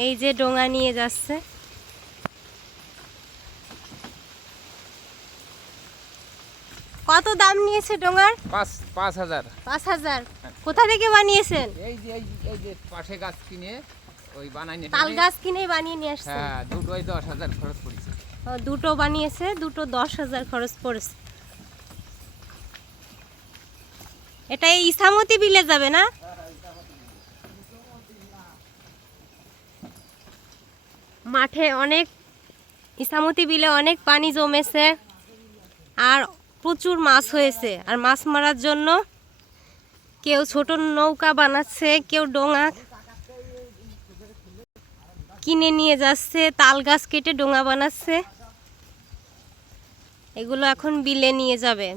এই যে ডোঙা নিয়ে যাচ্ছে। কত দাম নিয়েছে ডোঙার? পাঁচ পাঁচ হাজার। পাঁচ হাজার। কোথা থেকে বানিয়েছেন? এই যে এই যে পাশে গাছ কিনে ওই বানাই নিয়ে তাল গাছ কিনে বানিয়ে নিয়ে আসছেন হ্যাঁ দুটোই দশ হাজার খরচ পড়েছে। দুটো বানিয়েছে দুটো দশ হাজার খরচ পড়েছে। এটা এই ইসামতি বিলে যাবে না? মাঠে অনেক ইসামতি বিলে অনেক পানি জমেছে আর প্রচুর মাছ হয়েছে। আর মাছ মারার জন্য কেউ ছোট নৌকা বানাচ্ছে, কেউ ডোঙা কিনে নিয়ে যাচ্ছে, তাল গাছ কেটে ডোঙা বানাচ্ছে। এগুলো এখন বিলে নিয়ে যাবে।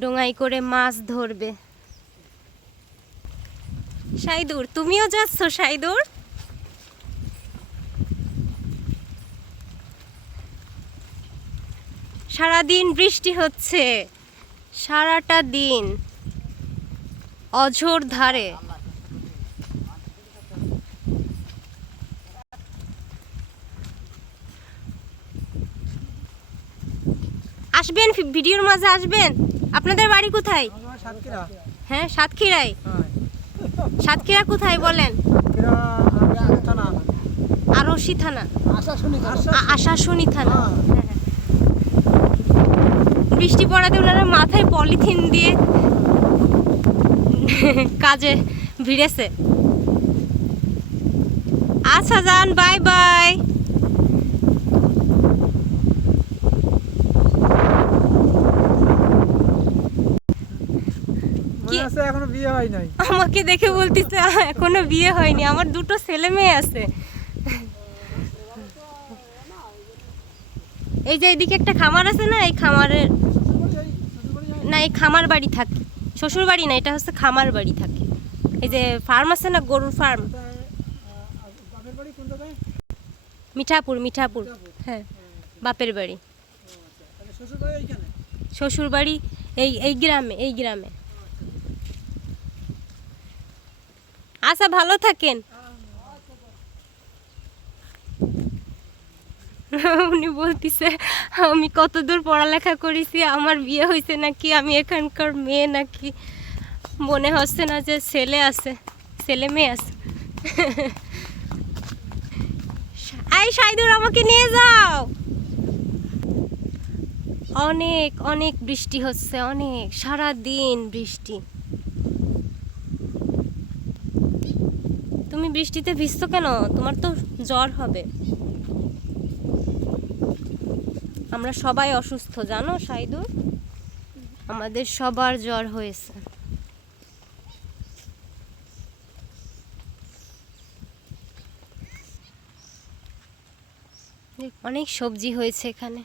ডোঙাই করে মাছ ধরবে। সাইদুর তুমিও যাচ্ছ সাইদুর? সারাদিন বৃষ্টি হচ্ছে সারাটা দিন অঝোর ধারে। আসবেন ভিডিওর মাঝে আসবেন? আপনাদের বাড়ি কোথায়? হ্যাঁ সাতক্ষীরায়? হ্যাঁ। সাতক্ষীরা কোথায় বলেন? আরশি থানা। আশাশুনি থানা। হ্যাঁ। বৃষ্টি পড়াতে ওনারা মাথায় পলিথিন দিয়ে কাজে ভিড়েছে। আচ্ছা যান বাই বাই। এখনও বিয়ে হয় নাই। আমাকে দেখে বলতেছে এখনও বিয়ে হয়নি। আমার দুটো ছেলে মেয়ে আছে। এই যে এইদিকে একটা খামার আছে না এই খামারের না এই খামার বাড়ি থাকে। শ্বশুর বাড়ি না এটা হচ্ছে খামার বাড়ি থাকে। এই যে ফার্ম আছে না গরুর ফার্ম? মিঠাপুর মিঠাপুর। হ্যাঁ বাপের বাড়ি এইখানে? শ্বশুর বাড়ি এই এই গ্রামে এই গ্রামে। আচ্ছা ভালো থাকেন। উনি বলতিছে, আমি কতদূর পড়ালেখা করেছি, আমার বিয়ে হয়েছে নাকি, আমি এখানকার মেয়ে নাকি? মনে হচ্ছে না যে ছেলে আছে, ছেলে মেয়ে আছে। আই সাইদুর, আমাকে নিয়ে যাও। অনেক অনেক বৃষ্টি হচ্ছে, অনেক সারা দিন বৃষ্টি। তুমি বৃষ্টিতে ভিজছো কেন? তোমার তো জ্বর হবে। আমরা সবাই অসুস্থ, জানো সাইদুর আমাদের সবার জ্বর হয়েছে। অনেক সবজি হয়েছে এখানে।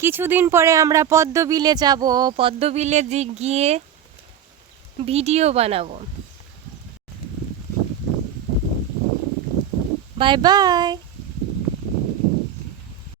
কিছুদিন পরে আমরা পদ্মবিলে যাব। পদ্মবিলে গিয়ে ভিডিও বানাবো। Bye bye.